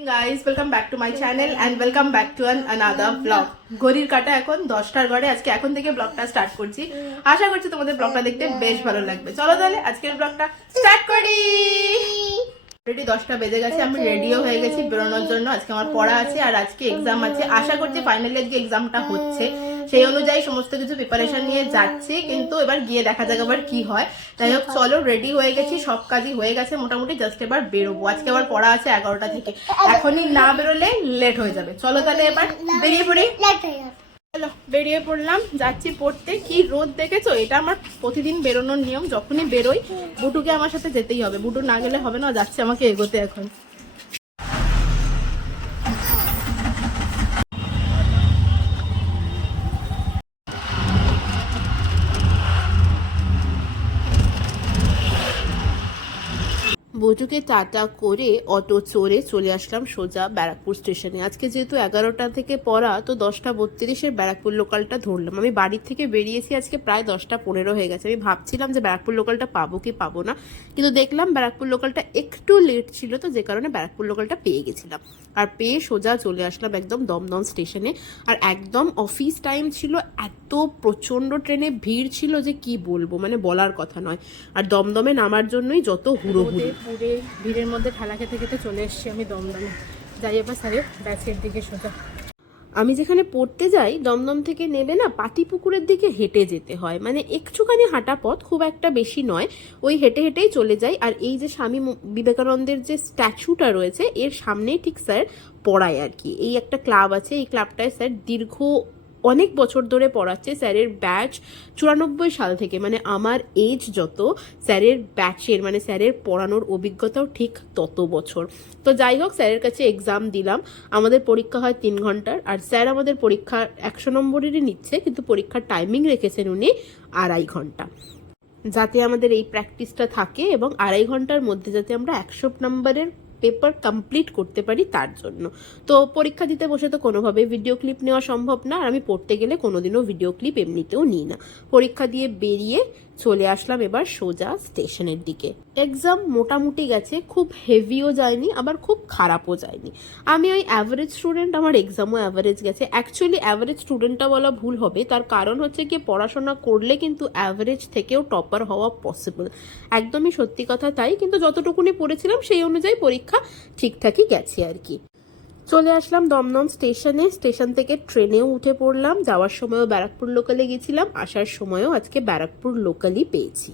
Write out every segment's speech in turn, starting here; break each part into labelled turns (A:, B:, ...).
A: Guys welcome back to my channel and welcome back to an another blog ঘড়ির কাটা এখন দশটার ঘরে, আজকে এখন থেকে ব্লগটা স্টার্ট করছি। আশা করছি তোমাদের ব্লগটা দেখতে বেশ ভালো লাগবে। চলো তাহলে আজকের ব্লগটা স্টার্ট করি। অলরেডি দশটা বেজে গেছে, আমি রেডিও হয়ে গেছি বেরোনোর জন্য। আজকে আমার পড়া আছে আর আজকে এক্সাম আছে। আশা করছি ফাইনালি আজকে এক্সামটা হচ্ছে। সেই অনুযায়ী সমস্ত কিছু প্রিপারেশন নিয়ে যাচ্ছি, কিন্তু এবার গিয়ে দেখা যাক আবার কি হয়। যাই হোক, চলো রেডি হয়ে গেছি, সব কাজই হয়ে গেছে মোটামুটি জাস্ট এবার বেরোবো। আজকে আবার পড়া আছে এগারোটা থেকে। এখনই না বেরোলে লেট হয়ে যাবে। চলো তাহলে এবার বেরিয়ে পড়ি। চলো, বেরিয়ে পড়লাম, যাচ্ছি পড়তে। কি রোদ দেখেছ? এটা আমার প্রতিদিন বেরোনোর নিয়ম। যখনই বেরোই, বুটুকে আমার সাথে যেতেই হবে। বুটু না গেলে হবে না যাচ্ছে আমাকে এগোতে এখন। বজুকে টাটা করে অটো চড়ে চলে আসলাম সোজা ব্যারাকপুর স্টেশনে। আজকে যেহেতু এগারোটা থেকে পড়া, তো দশটা বত্রিশের ব্যারাকপুর লোকালটা ধরলাম। আমি বাড়ির থেকে বেরিয়েছি আজকে প্রায় দশটা পনেরো হয়ে গেছে। আমি ভাবছিলাম যে ব্যারাকপুর লোকালটা পাবো কি পাবো না, কিন্তু দেখলাম ব্যারাকপুর লোকালটা একটু লেট ছিল, তো যে কারণে ব্যারাকপুর লোকালটা পেয়ে গেছিলাম। আর পেয়ে সোজা চলে আসলাম একদম দমদম স্টেশনে। আর একদম অফিস টাইম ছিল, এত প্রচণ্ড ট্রেনে ভিড় ছিল যে কি বলব মানে বলার কথা নয়। আর দমদমে নামার জন্যই যত হুড়ো হুড়োহুড়ি পুরে ভিড়ের মধ্যে ঠেলা খেতে খেতে চলে এসেছি আমি দমদমে। যাই এবার স্যারে ব্যাচের দিকে সোজা। আমি যেখানে পড়তে যাই, দমদম থেকে নেবে না পাতিপুকুরের দিকে হেঁটে যেতে হয়। মানে একটুখানি হাঁটা পথ খুব একটা বেশি নয়, ওই হেঁটে হেঁটেই চলে যাই। আর এই যে স্বামী বিবেকানন্দের যে স্ট্যাচুটা রয়েছে, এর সামনেই ঠিক স্যার পড়ায় আর কি। এই একটা ক্লাব আছে, এই ক্লাবটায় স্যার দীর্ঘ অনেক বছর ধরে পড়াচ্ছে স্যারের ব্যাচ চুরানব্বই সাল থেকে। মানে আমার এজ যত, স্যারের ব্যাচের মানে স্যারের পড়ানোর অভিজ্ঞতাও ঠিক তত বছর। তো যাই হোক, স্যারের কাছে এক্সাম দিলাম। আমাদের পরীক্ষা হয় তিন ঘণ্টার। আর স্যার আমাদের পরীক্ষা একশো নম্বরেরই নিচ্ছে, কিন্তু পরীক্ষার টাইমিং রেখেছেন উনি আড়াই ঘণ্টা। যাতে আমাদের এই প্র্যাকটিসটা থাকে এবং আড়াই ঘণ্টার মধ্যে যাতে আমরা একশো নম্বরের পেপার কমপ্লিট করতে পারি তার জন্য। তো পরীক্ষা দিতে বসে তো কোনোভাবে ভিডিও ক্লিপ নেওয়া সম্ভব না। আর আমি পড়তে গেলে কোনোদিনও ভিডিও ক্লিপ এমনিতেও নিই না। পরীক্ষা দিয়ে বেরিয়ে চলে আসলাম এবার সোজা স্টেশনের দিকে। এক্সাম মোটামুটি গেছে, খুব হেভিও যায়নি, আবার খুব খারাপও যায়নি। আমি ওই অ্যাভারেজ স্টুডেন্ট আমার এক্সামও অ্যাভারেজ গেছে। অ্যাকচুয়ালি অ্যাভারেজ স্টুডেন্টটা বলা ভুল হবে, তার কারণ হচ্ছে কি পড়াশোনা করলে কিন্তু অ্যাভারেজ থেকেও টপার হওয়া পসিবল একদমই সত্যি কথা তাই, কিন্তু যতটুকুনি পড়েছিলাম, সেই অনুযায়ী পরীক্ষা ঠিকঠাকই গেছে আর কি। চলে আসলাম দমদম স্টেশনে। স্টেশন থেকে ট্রেনেও উঠে পড়লাম। যাওয়ার সময়ও ব্যারাকপুর লোকালে গেছিলাম। আসার সময়ও আজকে ব্যারাকপুর লোকালই পেয়েছি।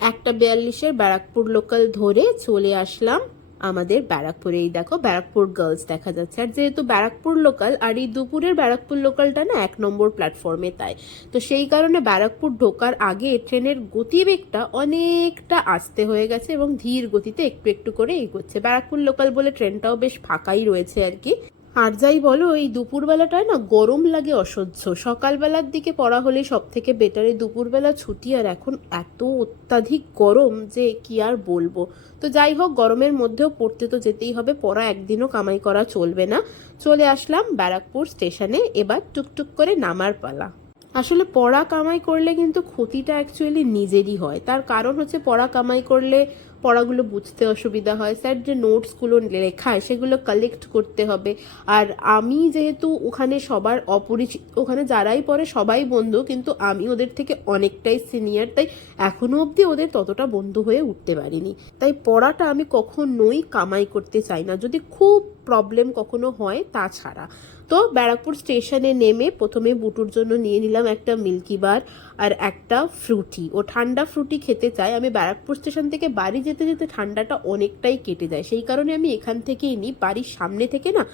A: একটা বিয়াল্লিশের ব্যারাকপুর লোকাল ধরে চলে আসলাম আমাদের ব্যারাকপুরে এই দেখো, ব্যারাকপুর গার্লস দেখা যাচ্ছে। আর যেহেতু ব্যারাকপুর লোকাল আর এই দুপুরের ব্যারাকপুর লোকালটা না এক নম্বর প্ল্যাটফর্মে তাই। তো সেই কারণে ব্যারাকপুর ঢোকার আগে ট্রেনের গতিবেগটা অনেকটা আসতে হয়ে গেছে এবং ধীর গতিতে একটু একটু করে এগোচ্ছে। ব্যারাকপুর লোকাল বলে ট্রেনটাও বেশ ফাঁকাই রয়েছে আর কি। আর যাই বলো, এই দুপুরবেলাটায় না গরম লাগে অসহ্য। সকালবেলার দিকে পড়া হলেই সব থেকে বেটার এই দুপুরবেলা ছুটি, আর এখন এত অত্যাধিক গরম যে কি আর বলব। তো যাই হোক, গরমের মধ্যেও পড়তে তো যেতেই হবে, পড়া একদিনও কামাই করা চলবে না। চলে আসলাম ব্যারাকপুর স্টেশনে, এবার টুকটুক করে নামার পালা। আসলে পড়া কামাই করলে কিন্তু ক্ষতিটা অ্যাকচুয়ালি নিজেরই হয়। তার কারণ হচ্ছে পড়া কামাই করলে পড়াগুলো বুঝতে অসুবিধা হয়। স্যার, যে নোটসগুলো লেখায় সেগুলো কালেক্ট করতে হবে। আর আমি যেহেতু ওখানে সবার অপরিচিত, ওখানে যারাই পড়ে সবাই বন্ধু, কিন্তু আমি ওদের থেকে অনেকটাই সিনিয়র তাই এখনও অবধি ওদের ততটা বন্ধু হয়ে উঠতে পারিনি। তাই পড়াটা আমি কখনোই কামাই করতে চাই না। যদি খুব প্রবলেম কখনো হয়, তাছাড়া। তো ব্যারাকপুর স্টেশনে নেমে প্রথমে বুটুর জন্য নিয়ে নিলাম একটা মিল্কি বার আর একটা ফ্রুটি। ও ঠান্ডা ফ্রুটি খেতে চাই আমি ব্যারাকপুর স্টেশন থেকে বাড়ি যেতে যেতে ঠান্ডাটা অনেকটাই কেটে যায়। সেই কারণে আমি এখান থেকেই নিই বাড়ির সামনে থেকে না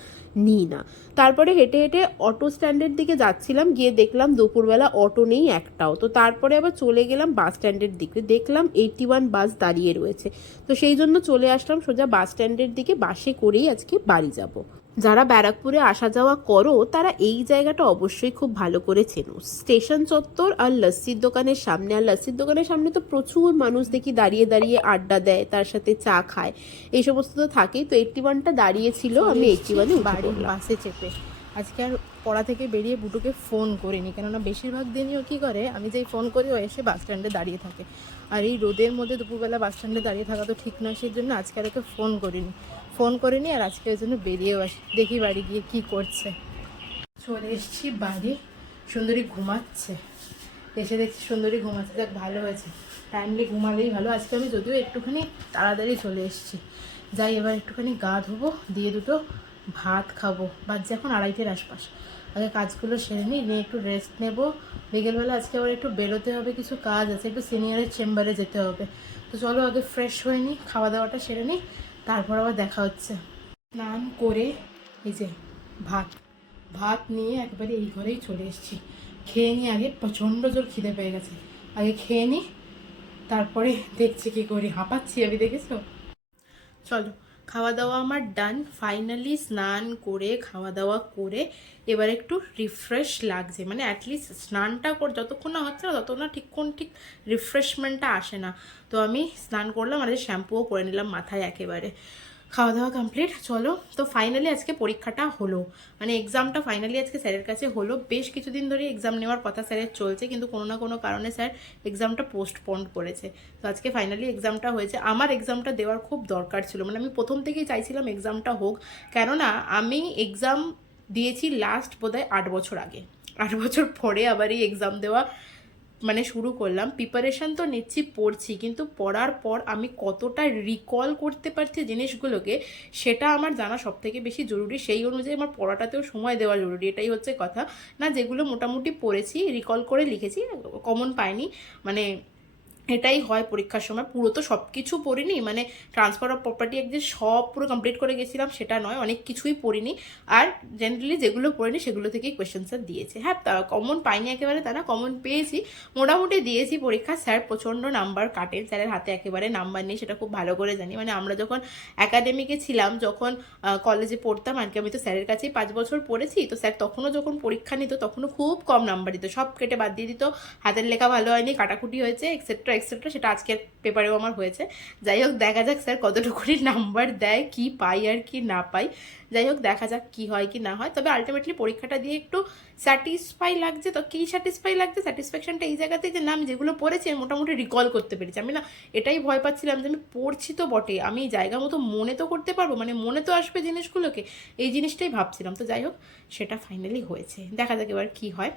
A: নিই না। তারপরে হেঁটে হেঁটে অটো স্ট্যান্ডের দিকে যাচ্ছিলাম, গিয়ে দেখলাম দুপুরবেলা অটো নেই একটাও। তো তারপরে আবার চলে গেলাম বাস স্ট্যান্ডের দিকে। দেখলাম এইটি ওয়ান বাস দাঁড়িয়ে রয়েছে। তো সেই জন্য চলে আসলাম সোজা বাস স্ট্যান্ডের দিকে। বাসে করেই আজকে বাড়ি যাব। যারা ব্যারাকপুরে আসা যাওয়া করো তারা এই জায়গাটা অবশ্যই খুব ভালো করে চেনো। স্টেশন চত্বর আর লস্যির দোকানের সামনে আর লস্যির দোকানের সামনে তো প্রচুর মানুষ দেখি দাঁড়িয়ে দাঁড়িয়ে আড্ডা দেয় তার সাথে চা খায়। এই সমস্ত তো থাকেই তো এইটটি ওয়ানটা দাঁড়িয়ে ছিল আমি এইটটি ওয়ানে বাড়ি বাসে চেপে। আজকে আর পড়া থেকে বেরিয়ে বুটুকে ফোন করিনি কেননা বেশিরভাগ দিনই ও কী করে আমি যেই ফোন করি ও এসে বাস স্ট্যান্ডে দাঁড়িয়ে থাকে। আর এই রোদের মধ্যে দুপুরবেলা বাস স্ট্যান্ডে দাঁড়িয়ে থাকা তো ঠিক নয় সেই জন্য আজকে আর ওকে ফোন করিনি।
B: ফোন করিনি আর আজকে ওই জন্য বেরিয়েও আসি। দেখি বাড়ি গিয়ে কি করছে। চলে এসছি বাড়ি। সুন্দরী ঘুমাচ্ছে। এসে দেখছি সুন্দরী ঘুমাচ্ছে। যাক, ভালো হয়েছে। টাইমলি ঘুমালেই ভালো। আজকে আমি যদিও একটুখানি তাড়াতাড়ি চলে এসেছি। যাই, এবার একটুখানি গা ধোবো, দিয়ে দুটো ভাত খাব। বাজছে এখন আড়াইটের আশপাশ। আগে কাজগুলো সেরে নিই, নিয়ে একটু রেস্ট নেব। বিকেলবেলা আজকে আবার একটু বেরোতে হবে, কিছু কাজ আছে। একটু সিনিয়রের চেম্বারে যেতে হবে। তো চলো আগে ফ্রেশ হয়ে নিই, খাওয়া দাওয়াটা সেরে নিই। তারপর আবার দেখা হচ্ছে। স্নান করে এই যে ভাত ভাত নিয়ে একবারে এই ঘরেই চলে এসেছি। খেয়ে নিয়ে আগে প্রচণ্ড জোর খিদে পেয়ে গেছে। আগে খেয়ে নিই তারপরে দেখছি কি করি। হাঁপাচ্ছি আমি, দেখেছ? চলো খাওয়া দাওয়া আমার ডান ফাইনালি স্নান করে খাওয়া দাওয়া করে এবার একটু রিফ্রেশ লাগছে। মানে অ্যাটলিস্ট স্নানটা কর, যতক্ষণ না হচ্ছে না ততক্ষণ না ঠিক কোন ঠিক রিফ্রেশমেন্টটা আসে না। তো আমি স্নান করলাম আর শ্যাম্পুও করে নিলাম মাথায় একেবারে। খাওয়া দাওয়া কমপ্লিট চলো। তো ফাইনালি আজকে পরীক্ষাটা হলো। মানে এক্সামটা ফাইনালি আজকে স্যারের কাছে হলো। বেশ কিছুদিন ধরে এক্সাম নেওয়ার কথা স্যারের চলছে, কিন্তু কোনো না কোনো কারণে স্যার এক্সামটা পোস্টপন্ড করেছে। তো আজকে ফাইনালি এক্সামটা হয়েছে। আমার এক্সামটা দেওয়ার খুব দরকার ছিল। মানে আমি প্রথম থেকেই চাইছিলাম এক্সামটা হোক। কেননা, আমি এক্সাম দিয়েছি লাস্ট বোধহয় আট বছর আগে। আট বছর পরে আবার এই এক্সাম দেওয়া মানে শুরু করলাম। প্রিপারেশান তো নিচ্ছি, পড়ছি, কিন্তু পড়ার পর আমি কতটা রিকল করতে পারছি জিনিসগুলোকে, সেটা আমার জানা সব থেকে বেশি জরুরি। সেই অনুযায়ী আমার পড়াটাতেও সময় দেওয়া জরুরি, এটাই হচ্ছে কথা। না, যেগুলো মোটামুটি পড়েছি রিকল করে লিখেছি কমন পাইনি। মানে এটাই হয় পরীক্ষার সময়। পুরো তো সব কিছু পড়িনি মানে ট্রান্সফার অফ প্রপার্টি একদিন সব পুরো কমপ্লিট করে গেছিলাম সেটা নয়, অনেক কিছুই পড়িনি। আর জেনারেলি যেগুলো পড়িনি সেগুলো থেকেই কোয়েশ্চেন স্যার দিয়েছে। হ্যাঁ তা কমন পাইনি একেবারে তা না কমন পেয়েছি। মোটামুটি দিয়েছি পরীক্ষা। স্যার প্রচণ্ড নাম্বার কাটেন স্যারের হাতে একেবারে নাম্বার নেই, সেটা খুব ভালো করে জানি। মানে আমরা যখন একাডেমিকে ছিলাম, যখন কলেজে পড়তাম, আর কি আমি তো স্যারের কাছেই পাঁচ বছর পড়েছি, তো স্যার তখনও যখন পরীক্ষা নিত, তখনও খুব কম নাম্বার দিত। সব কেটে বাদ দিয়ে দিত। হাতের লেখা ভালো হয়নি, কাটাকুটি হয়েছে এক্সেট্রা এক্সেট্রা সেটা আজকের পেপারেও আমার হয়েছে। যাই হোক, দেখা যাক স্যার কতটুকুনি নাম্বার দেয়, কি পাই আর কি না পাই। যাই হোক, দেখা যাক কি হয় কি না হয়। তবে আলটিমেটলি পরীক্ষাটা দিয়ে একটু স্যাটিসফাই লাগছে তো, কী স্যাটিসফাই লাগছে? স্যাটিসফ্যাকশনটা এই জায়গাতে যে, না, আমি যেগুলো পড়েছি, আমি মোটামুটি রিকল করতে পেরেছি। আমি না এটাই ভয় পাচ্ছিলাম যে, আমি পড়ছি তো বটে, আমি জায়গা মতো মনে তো করতে পারব মানে মনে তো আসবে জিনিসগুলোকে, এই জিনিসটাই ভাবছিলাম। তো যাই হোক, সেটা ফাইনালি হয়েছে। দেখা যাক এবার কি হয়।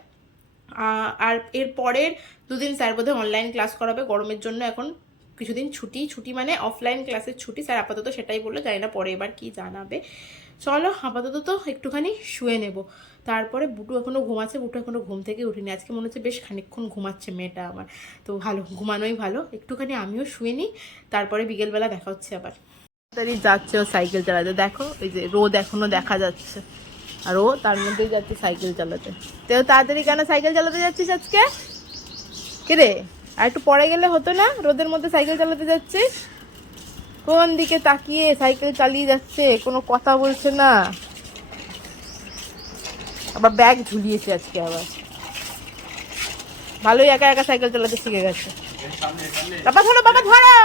B: আর এর পরের দুদিন স্যার বোধহয় অনলাইন ক্লাস করাবে, গরমের জন্য এখন কিছুদিন ছুটি ছুটি মানে অফলাইন ক্লাসের ছুটি। স্যার আপাতত সেটাই বলল, জানি না পরে এবার কি জানাবে। চলো, আপাতত তো একটুখানি শুয়ে নেব। তারপরে বুটু এখনও ঘুমাচ্ছে, বুটু এখনও ঘুম থেকে উঠিনি। আজকে মনে হচ্ছে বেশ খানিকক্ষণ ঘুমাচ্ছে মেয়েটা আমার। তো ভালো, ঘুমানোই ভালো। একটুখানি আমিও শুয়ে নিই, তারপরে বিকেলবেলা দেখা হচ্ছে আবার। তাড়াতাড়ি যাচ্ছে ও সাইকেল চালাতে। দেখো ওই যে রোদ এখনও দেখা যাচ্ছে। আর ও তার মধ্যেই যাচ্ছে সাইকেল চালাতে। তো তাড়াতাড়ি কেন সাইকেল চালাতে যাচ্ছিস আজকে? কে রে? আর একটু পরে গেলে হতো না? রোদের মধ্যে সাইকেল চালাতে যাচ্ছিস? কোন দিকে তাকিয়ে সাইকেল চালিয়ে যাচ্ছে? কোনো কথা বলছে না। আবার ব্যাগ ঝুলিয়েছে আজকে আবার। ভালোই একা একা সাইকেল চালাতে শিখে গেছে। বাবা, ধরো বাবা, ধরো!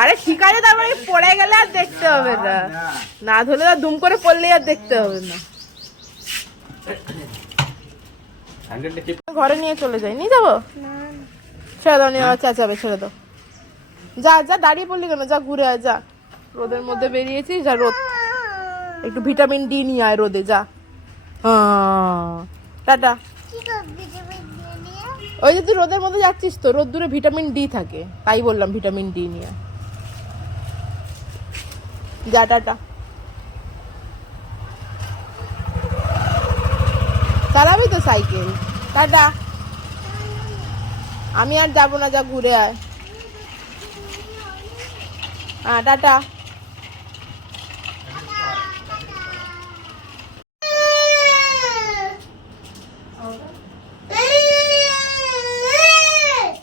B: আরে ঠিক আছে তারপরে পড়ে গেলে আর দেখতে হবে না। না ধরলে আর দুম করে পড়লে আর দেখতে হবে না। ঘরে নিয়ে চলে যাই নিয়ে যাব? ছেড়ে দাও নিয়ে চেঁচাবে ছেড়ে দাও। যা যা দাঁড়িয়ে পড়লি কেন? যা ঘুরে আয় যা। রোদের মধ্যে বেরিয়েছিস যা রোদ। একটু ভিটামিন ডি নিয়ে আয় রোদে যা। হ্যাঁ। টাটা। ওই যে তুই রোদের মধ্যে যাচ্ছিস তো রোদ দূরে ভিটামিন ডি থাকে, তাই বললাম ভিটামিন ডি নিয়ে। যা, টাটা। চালাবি তো সাইকেল। টাটা। আমি আর যাব না, যা ঘুরে আয়। হ্যাঁ টাটা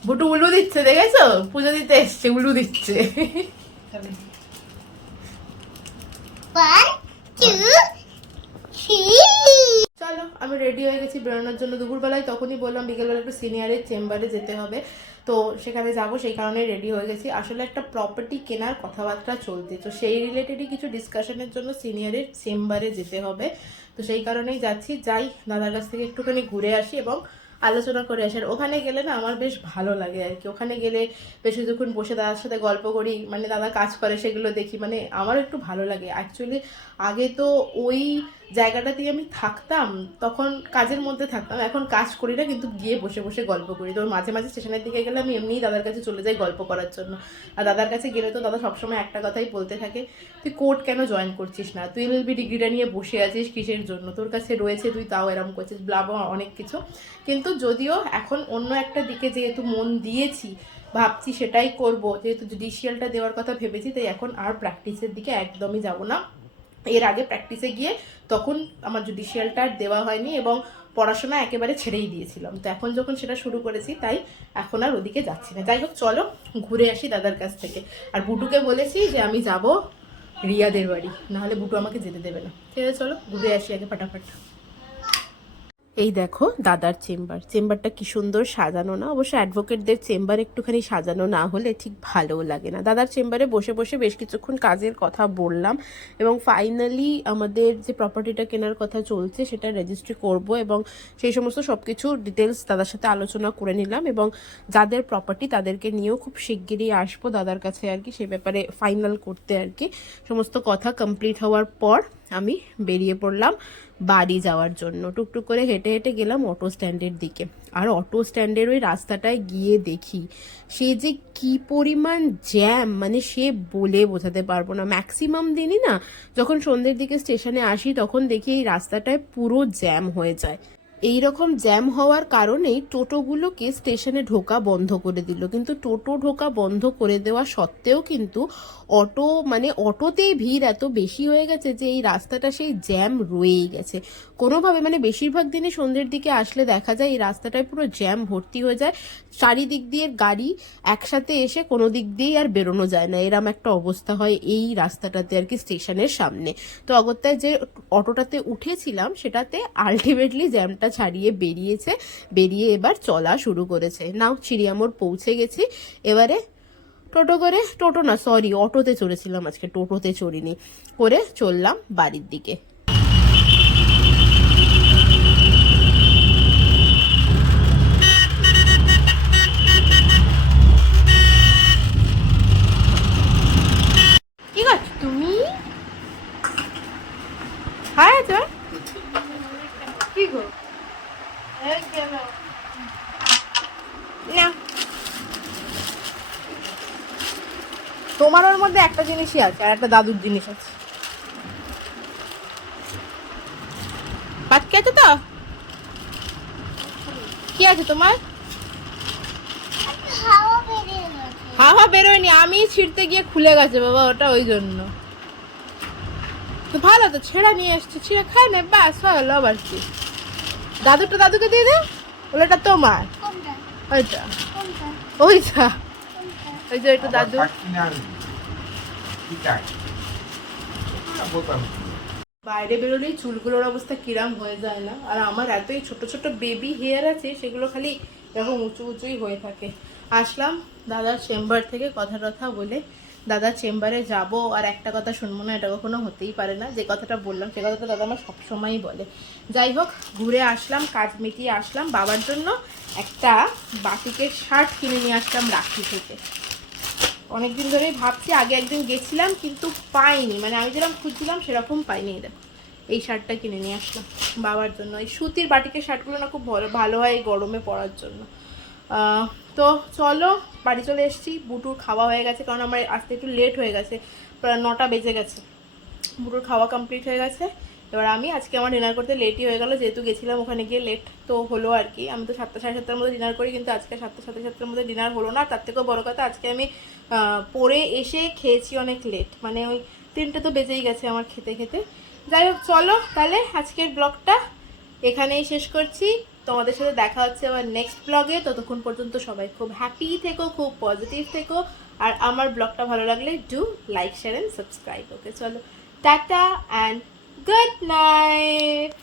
B: বুটু উলু দিচ্ছে দেখেছ পুজো দিতে এসছে উলু দিচ্ছে চলো আমি রেডি হয়ে গেছি বেরোনোর জন্য। দুপুরবেলায় তখনই বললাম বিকেলবেলা একটু সিনিয়রের চেম্বারে যেতে হবে। তো সেখানে যাব সেই কারণে রেডি হয়ে গেছি। আসলে একটা প্রপার্টি কেনার কথাবার্তা চলতে তো সেই রিলেটেডই কিছু ডিসকাশনের জন্য সিনিয়রের চেম্বারে যেতে হবে। তো সেই কারণেই যাচ্ছি। যাই দাদার কাছ থেকে একটুখানি ঘুরে আসি এবং আলোচনা করে আসি। আর ওখানে গেলে না আমার বেশ ভালো লাগে আর কি। ওখানে গেলে বেশ কিছুক্ষণ বসে দাদার সাথে গল্প করি মানে দাদা কাজ করে সেগুলো দেখি মানে আমার একটু ভালো লাগে। অ্যাকচুয়ালি আগে তো ওই জায়গাটাতেই আমি থাকতাম, তখন কাজের মধ্যে থাকতাম, এখন কাজ করি না, কিন্তু গিয়ে বসে বসে গল্প করি। তো মাঝে মাঝে স্টেশনের দিকে গেলে আমি এমনিই দাদার কাছে চলে যাই গল্প করার জন্য। আর দাদার কাছে গেলে তো দাদা সবসময় একটা কথাই বলতে থাকে, তুই কোর্ট কেন জয়েন করছিস না? তুই এলএলবি ডিগ্রিটা নিয়ে বসে আছিস কিসের জন্য? তোর কাছে রয়েছে, তুই তাও এরম করছিস ব্লাবো অনেক কিছু। কিন্তু যদিও এখন অন্য একটা দিকে যেহেতু মন দিয়েছি, ভাবছি সেটাই করব। যেহেতু জুডিশিয়ালটা দেওয়ার কথা ভেবেছি, তাই এখন আর প্র্যাকটিসের দিকে একদমই যাব না। এর আগে প্র্যাকটিসে গিয়ে তখন আমার জুডিশিয়ালটা আর দেওয়া হয়নি এবং পড়াশোনা একেবারে ছেড়েই দিয়েছিলাম। তো এখন যখন সেটা শুরু করেছি, তাই এখন আর ওদিকে যাচ্ছি না। যাই হোক, চলো ঘুরে আসি দাদার কাছ থেকে। আর বুটুকে বলেছি যে আমি যাব রিয়াদের বাড়ি, নাহলে বুটু আমাকে যেতে দেবে না। ঠিক আছে, চলো ঘুরে আসি আগে ফাটাফাট। এই দেখো দাদার চেম্বার। চেম্বারটা কি সুন্দর সাজানো না? অবশ্য অ্যাডভোকেটদের চেম্বার একটুখানি সাজানো না হলে ঠিক ভালোও লাগে না। দাদার চেম্বারে বসে বসে বেশ কিছুক্ষণ কাজের কথা বললাম এবং ফাইনালি আমাদের যে প্রপার্টিটা কেনার কথা চলছে সেটা রেজিস্ট্রি করব এবং সেই সমস্ত সব কিছু ডিটেলস দাদার সাথে আলোচনা করে নিলাম এবং যাদের প্রপার্টি তাদেরকে নিয়েও খুব শিগগিরই আসব দাদার কাছে আর কি। সে ব্যাপারে ফাইনাল করতে আর কি। সমস্ত কথা কমপ্লিট হওয়ার পর আমি বেরিয়ে পড়লাম। বাড়ি যাওয়ার জন্য। টুকটুক করে হেঁটে হেঁটে গেলাম অটো স্ট্যান্ডের দিকে। আর অটো স্ট্যান্ডের ওই রাস্তাটায় গিয়ে দেখি, সে যে কি পরিমাণ জ্যাম মানে সে বলে বোঝাতে পারব না। ম্যাক্সিমাম দিনই না, যখন সন্ধ্যের দিকে স্টেশনে আসি, তখন দেখি এই রাস্তাটায় পুরো জ্যাম হয়ে যায়। এই রকম জ্যাম হওয়ার কারণেই টোটোগুলোকে স্টেশনে ঢোকা বন্ধ করে দিল। কিন্তু টোটো ঢোকা বন্ধ করে দেওয়া সত্ত্বেও কিন্তু অটো মানে অটোতেই ভিড় এত বেশি হয়ে গেছে যে এই রাস্তাটা সেই জ্যাম রয়েই গেছে। কোনোভাবে মানে বেশিরভাগ দিনে সন্ধ্যের দিকে আসলে দেখা যায় এই রাস্তাটায় পুরো জ্যাম ভর্তি হয়ে যায়। চারিদিক দিয়ে গাড়ি একসাথে এসে কোনো দিক দিয়েই আর বেরোনো যায় না। এরম একটা অবস্থা হয় এই রাস্তাটাতে আর কি স্টেশনের সামনে। তো অগত্যায় যে অটোটাতে উঠেছিলাম, সেটাতে আলটিমেটলি জ্যামটা ছাড়িয়ে বেরিয়েছে, বেরিয়ে এবার চলা শুরু করেছে। নাও, চিড়িয়ামোড় পৌঁছে গেছি। এবারে টোটো করে, টোটো না সরি অটোতে চড়েছিলাম আজকে, টোটোতে চড়িনি। করে চললাম বাড়ির দিকে কি করছ তুমি হাই তোর কি গো না তোমার ওর মধ্যে একটা জিনিসই আছে আর একটা দাদুর জিনিস আছে। ভাত খেয়েছো তো? কি আছে তোমার?
C: হাওয়া
B: বেরোয়নি আমি ছিঁড়তে গিয়ে খুলে গেছে বাবা ওটা ওই জন্য। তো ভালো তো ছেঁড়া নিয়ে এসছে ছিঁড়ে খাই না ব্যাস হলো আবার কি? দাদুটা দাদুকে দিয়ে দে ওটা তোমার। ওইটা। ওইটা। ওই যে ওইটা দাদু। বাইরে বেরোলেই চুলগুলোর অবস্থা কিরাম হয়ে যায় না? আর আমার এতই ছোট ছোট বেবি হেয়ার আছে, সেগুলো খালি এরকম উঁচু উঁচুই হয়ে থাকে। আসলাম দাদার চেম্বার থেকে কথা টথা বলে দাদার চেম্বারে যাব? আর একটা কথা শুনব না, এটা কখনো হতেই পারে না। যে কথাটা বললাম, সে কথাটা দাদা আমার সবসময়ই বলে। যাই হোক, ঘুরে আসলাম, কাজ মিটিয়ে আসলাম। বাবার জন্য একটা বাটিকের শার্ট কিনে নিয়ে আসলাম রাখি থেকে। অনেকদিন ধরেই ভাবছি, আগে একদিন গেছিলাম কিন্তু পাইনি। মানে আমি যেরকম খুঁজছিলাম সেরকম পাইনি এই দেখো। এই শার্টটা কিনে নিয়ে আসলাম বাবার জন্য। এই সুতির বাটিকের শার্টগুলো না খুব ভালো ভালো হয় গরমে পরার জন্য। তো চলো, বাড়ি চলে এসেছি। বুটুর খাওয়া হয়ে গেছে কারণ আমার আসতে একটু লেট হয়ে গেছে। প্রায় নটা বেজে গেছে। বুটুর খাওয়া কমপ্লিট হয়ে গেছে। এবার আমি আজকে আমার ডিনার করতে লেটই হয়ে গেল, যেহেতু গেছিলাম ওখানে গিয়ে লেট তো হলো আর কি। আমি তো সাতটা সাড়ে সাতটার মধ্যে ডিনার করি, কিন্তু আজকে সাতটা সাড়ে সাতটার মধ্যে ডিনার হলো না। তার থেকেও বড় কথা, আজকে আমি পড়ে এসে খেয়েছি অনেক লেট মানে ওই তিনটে তো বেজেই গেছে আমার খেতে খেতে। যাই হোক, চলো তাহলে আজকের ব্লগটা এখানেই শেষ করছি। তোমাদের সাথে দেখা হচ্ছে আমার নেক্সট ব্লগে ততক্ষণ পর্যন্ত সবাই খুব হ্যাপি থেকো, খুব পজিটিভ থেকো। আর আমার ব্লগটা ভালো লাগলে do like share and subscribe okay চলো, টাটা অ্যান্ড গুড নাইট